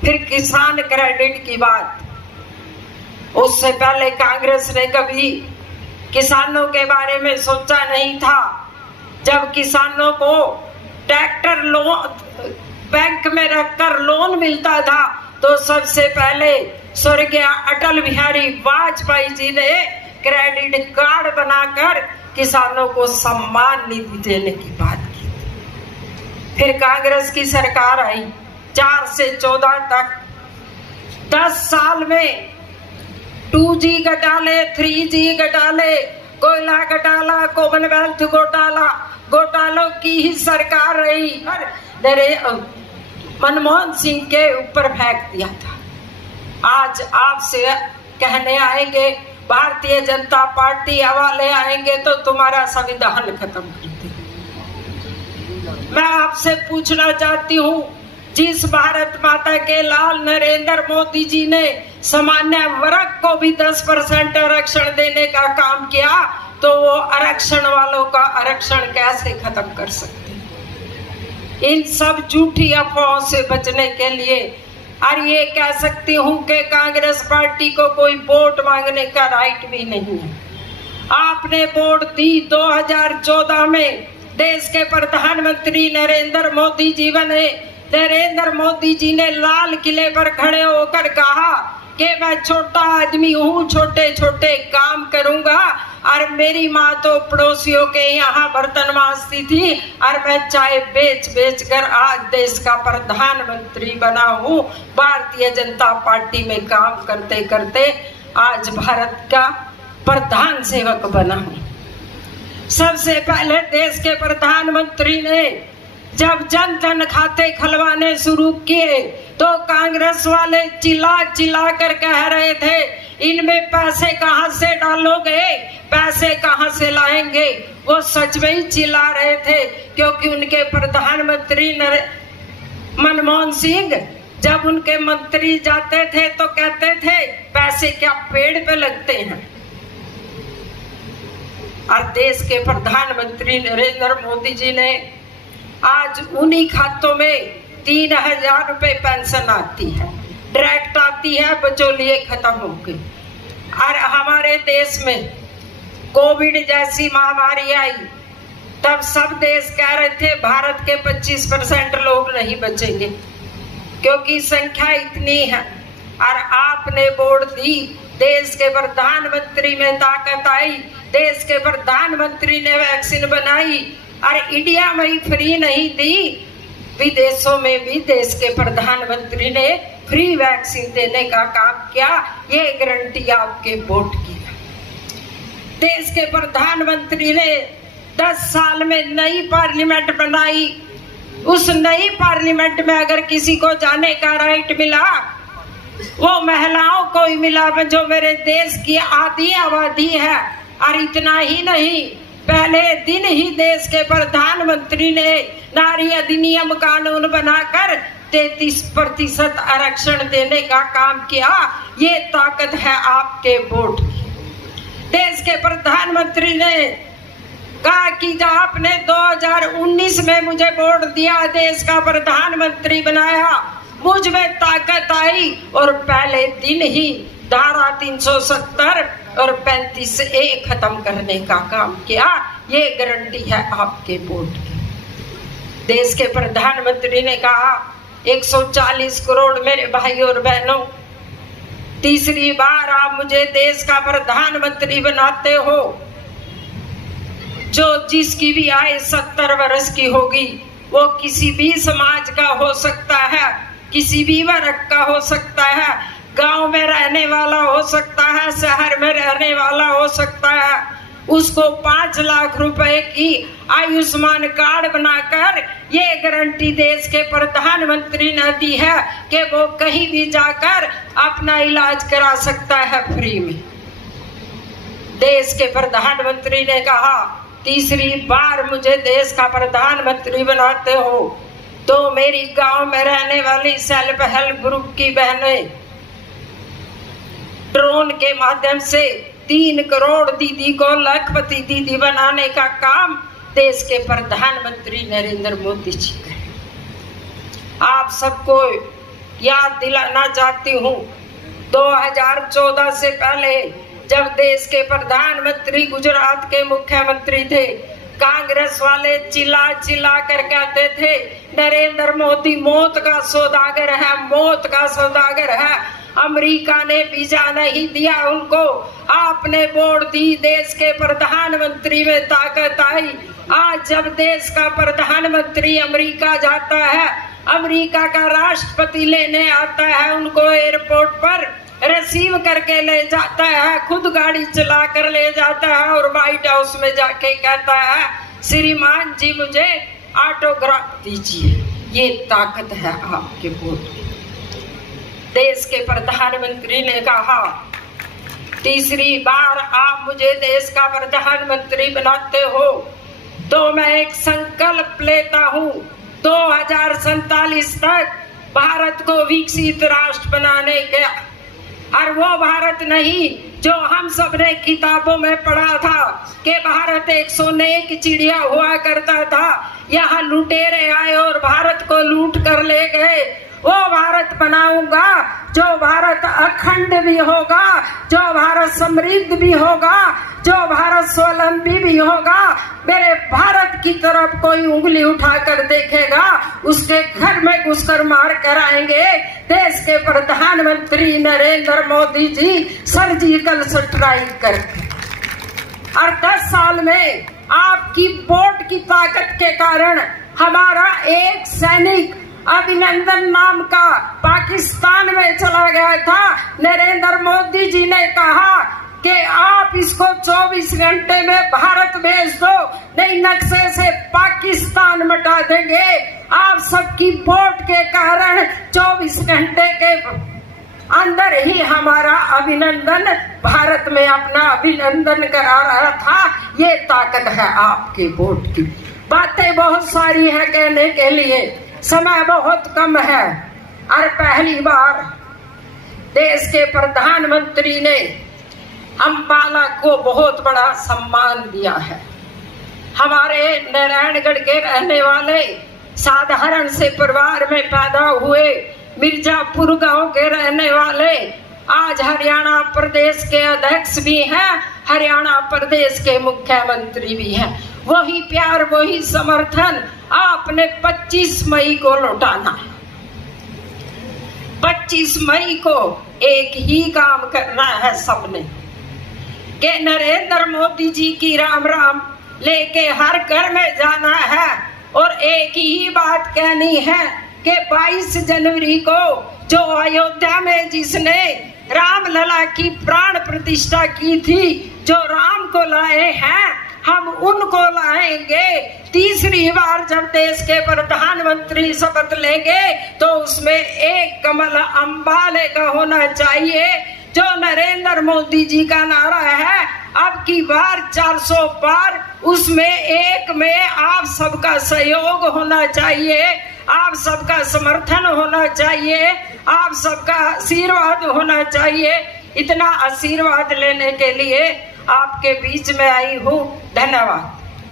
फिर किसान क्रेडिट की बात, उससे पहले कांग्रेस ने कभी किसानों के बारे में सोचा नहीं था। जब किसानों को ट्रैक्टर लोन बैंक में रखकर लोन मिलता था तो सबसे पहले स्वर्गीय अटल बिहारी वाजपेयी जी ने क्रेडिट कार्ड बनाकर किसानों को सम्मान निधि देने की बात की। फिर कांग्रेस की सरकार आई 4 से 14 तक, 10 साल में 2G घोटाले, 3G घोटाले, कोयला घोटाला, कॉमनवेल्थ घोटालों की ही सरकार रही। मनमोहन सिंह के ऊपर फेंक दिया था। आज आपसे कहने आएंगे भारतीय जनता पार्टी हवाले आएंगे तो तुम्हारा संविधान खत्म कर देंगे। मैं आपसे पूछना चाहती हूँ, जिस भारत माता के लाल नरेंद्र मोदी जी ने सामान्य वर्ग को भी 10% आरक्षण देने का काम किया, तो वो आरक्षण वालों का आरक्षण कैसे खत्म कर सकते? इन सब झूठी अफवाहों से बचने के लिए और ये कह सकती हूँ कि कांग्रेस पार्टी को कोई वोट मांगने का राइट भी नहीं है। आपने वोट दी 2014 में, देश के प्रधानमंत्री नरेंद्र मोदी जी बने। नरेंद्र मोदी जी ने लाल किले पर खड़े होकर कहा कि मैं छोटा आदमी हूँ, छोटे छोटे काम करूंगा, और मेरी माँ तो पड़ोसियों के यहाँ बर्तन मांजती थी और मैं चाय बेच बेच कर आज देश का प्रधानमंत्री बना हूँ। भारतीय जनता पार्टी में काम करते करते आज भारत का प्रधान सेवक बना हूँ। सबसे पहले देश के प्रधानमंत्री ने जब जन धन खाते खुलवाने शुरू किए तो कांग्रेस वाले चिल्ला चिल्ला कर कह रहे थे, इनमें पैसे कहां से डालोगे, पैसे कहां से लाएंगे। वो सच में ही चिल्ला रहे थे, क्योंकि उनके प्रधानमंत्री मनमोहन सिंह जब उनके मंत्री जाते थे तो कहते थे पैसे क्या पेड़ पे लगते हैं। और देश के प्रधानमंत्री नरेंद्र मोदी जी ने आज उन्हीं खातों में 3000 रुपए पेंशन आती है, डायरेक्ट आती है, बचौलिए खत्म हो गए। और हमारे देश में कोविड जैसी महामारी आई तब सब देश कह रहे थे भारत के 25% लोग नहीं बचेंगे क्योंकि संख्या इतनी है। और आपने वोट दी, देश के प्रधानमंत्री में ताकत आई, देश के प्रधानमंत्री ने वैक्सीन बनाई और इंडिया में ही फ्री नहीं दी, विदेशों में भी देश के प्रधानमंत्री ने फ्री वैक्सीन देने का काम किया। ये गारंटी आपके वोट की है। देश के प्रधानमंत्री ने 10 साल में नई पार्लियामेंट बनाई। उस नई पार्लियामेंट में अगर किसी को जाने का राइट मिला, वो महिलाओं को ही मिला जो मेरे देश की आधी आबादी है। और इतना ही नहीं, पहले दिन ही देश के प्रधानमंत्री ने नारी अधिनियम कानून बनाकर 33% आरक्षण देने का काम किया। ये ताकत है आपके वोट की। देश के प्रधानमंत्री ने कहा कि जब आपने 2019 में मुझे वोट दिया, देश का प्रधानमंत्री बनाया, मुझ में ताकत आई और पहले दिन ही धारा 370 और 35A खत्म करने का काम किया। ये गारंटी है आपके वोट की। देश के प्रधानमंत्री ने कहा 140 करोड़ मेरे भाई और बहनों, तीसरी बार आप मुझे देश का प्रधानमंत्री बनाते हो। जो जिसकी भी आयु 70 वर्ष की होगी, वो किसी भी समाज का हो सकता है, किसी भी वर्ग का हो सकता है, गांव में रहने वाला हो सकता है, शहर में रहने वाला हो सकता है। उसको 5 लाख रुपए की आयुष्मान कार्ड बनाकर ये गारंटी देश के प्रधानमंत्री ने दी है कि वो कहीं भी जाकर अपना इलाज करा सकता है फ्री में। देश के प्रधानमंत्री ने कहा तीसरी बार मुझे देश का प्रधानमंत्री बनाते हो तो मेरी गांव में रहने वाली सेल्फ हेल्प ग्रुप की बहनें ड्रोन के माध्यम से 3 करोड़ दीदी को लखपति दीदी बनाने का काम देश के प्रधानमंत्री नरेंद्र मोदी जी करें। आप सबको याद दिलाना चाहती हूँ। 2014 से पहले जब देश के प्रधानमंत्री गुजरात के मुख्यमंत्री थे, कांग्रेस वाले चिल्ला चिल्ला कर कहते थे नरेंद्र मोदी मौत का सौदागर है, मौत का सौदागर है। अमेरिका ने वीजा नहीं दिया उनको, आपने वोट दी, देश के प्रधानमंत्री में ताकत आई। आज जब देश का प्रधानमंत्री अमेरिका जाता है, अमेरिका का राष्ट्रपति लेने आता है, उनको एयरपोर्ट पर रिसीव करके ले जाता है, खुद गाड़ी चला कर ले जाता है और व्हाइट हाउस में जाके कहता है श्रीमान जी मुझे ऑटोग्राफ दीजिए। ये ताकत है आपके वोट की। देश के प्रधानमंत्री ने कहा तीसरी बार आप मुझे देश का प्रधानमंत्री बनाते हो तो मैं एक संकल्प लेता हूँ 2047 तक भारत को विकसित राष्ट्र बनाने के, और वो भारत नहीं जो हम सब ने किताबों में पढ़ा था कि भारत एक सोने की चिड़िया हुआ करता था, यहाँ लुटेरे आए और भारत को लूट कर ले गए। वो भारत बनाऊंगा जो भारत अखंड भी होगा, जो भारत समृद्ध भी होगा, जो भारत स्वावलंबी भी होगा। मेरे भारत की तरफ कोई उंगली उठाकर देखेगा उसके घर में घुसकर मार कर आएंगे। देश के प्रधानमंत्री नरेंद्र मोदी जी सर्जिकल स्ट्राइक करके, और 10 साल में आपकी वोट की ताकत के कारण हमारा एक सैनिक अभिनंदन नाम का पाकिस्तान में चला गया था। नरेंद्र मोदी जी ने कहा कि आप इसको 24 घंटे में भारत भेज दो, नहीं नक्शे से पाकिस्तान मिटा देंगे। आप सबकी वोट के कारण 24 घंटे के अंदर ही हमारा अभिनंदन भारत में अपना अभिनंदन करा रहा था। ये ताकत है आपके वोट की। बातें बहुत सारी है कहने के लिए, समय बहुत कम है। और पहली बार देश के प्रधानमंत्री ने अम्बाला को बहुत बड़ा सम्मान दिया है। हमारे नारायणगढ़ के रहने वाले साधारण से परिवार में पैदा हुए मिर्जापुर गांव के रहने वाले आज हरियाणा प्रदेश के अध्यक्ष भी हैं, हरियाणा प्रदेश के मुख्यमंत्री भी हैं। वही प्यार वही समर्थन आपने 25 मई को लौटाना है। 25 मई को एक ही काम करना है सबने कि नरेंद्र मोदी जी की राम राम लेके हर घर में जाना है और एक ही बात कहनी है कि 22 जनवरी को जो अयोध्या में जिसने रामलला की प्राण प्रतिष्ठा की थी, जो राम को लाए हैं, हम उनको लाएंगे। तीसरी बार जब देश के प्रधानमंत्री शपथ लेंगे तो उसमें एक कमल अम्बाले का होना चाहिए, जो नरेंद्र मोदी जी का नारा है अब की बार 400 पार, उसमें एक में आप सबका सहयोग होना चाहिए, आप सबका समर्थन होना चाहिए, आप सबका आशीर्वाद होना चाहिए। इतना आशीर्वाद लेने के लिए आपके बीच में आई हूँ। धन्यवाद।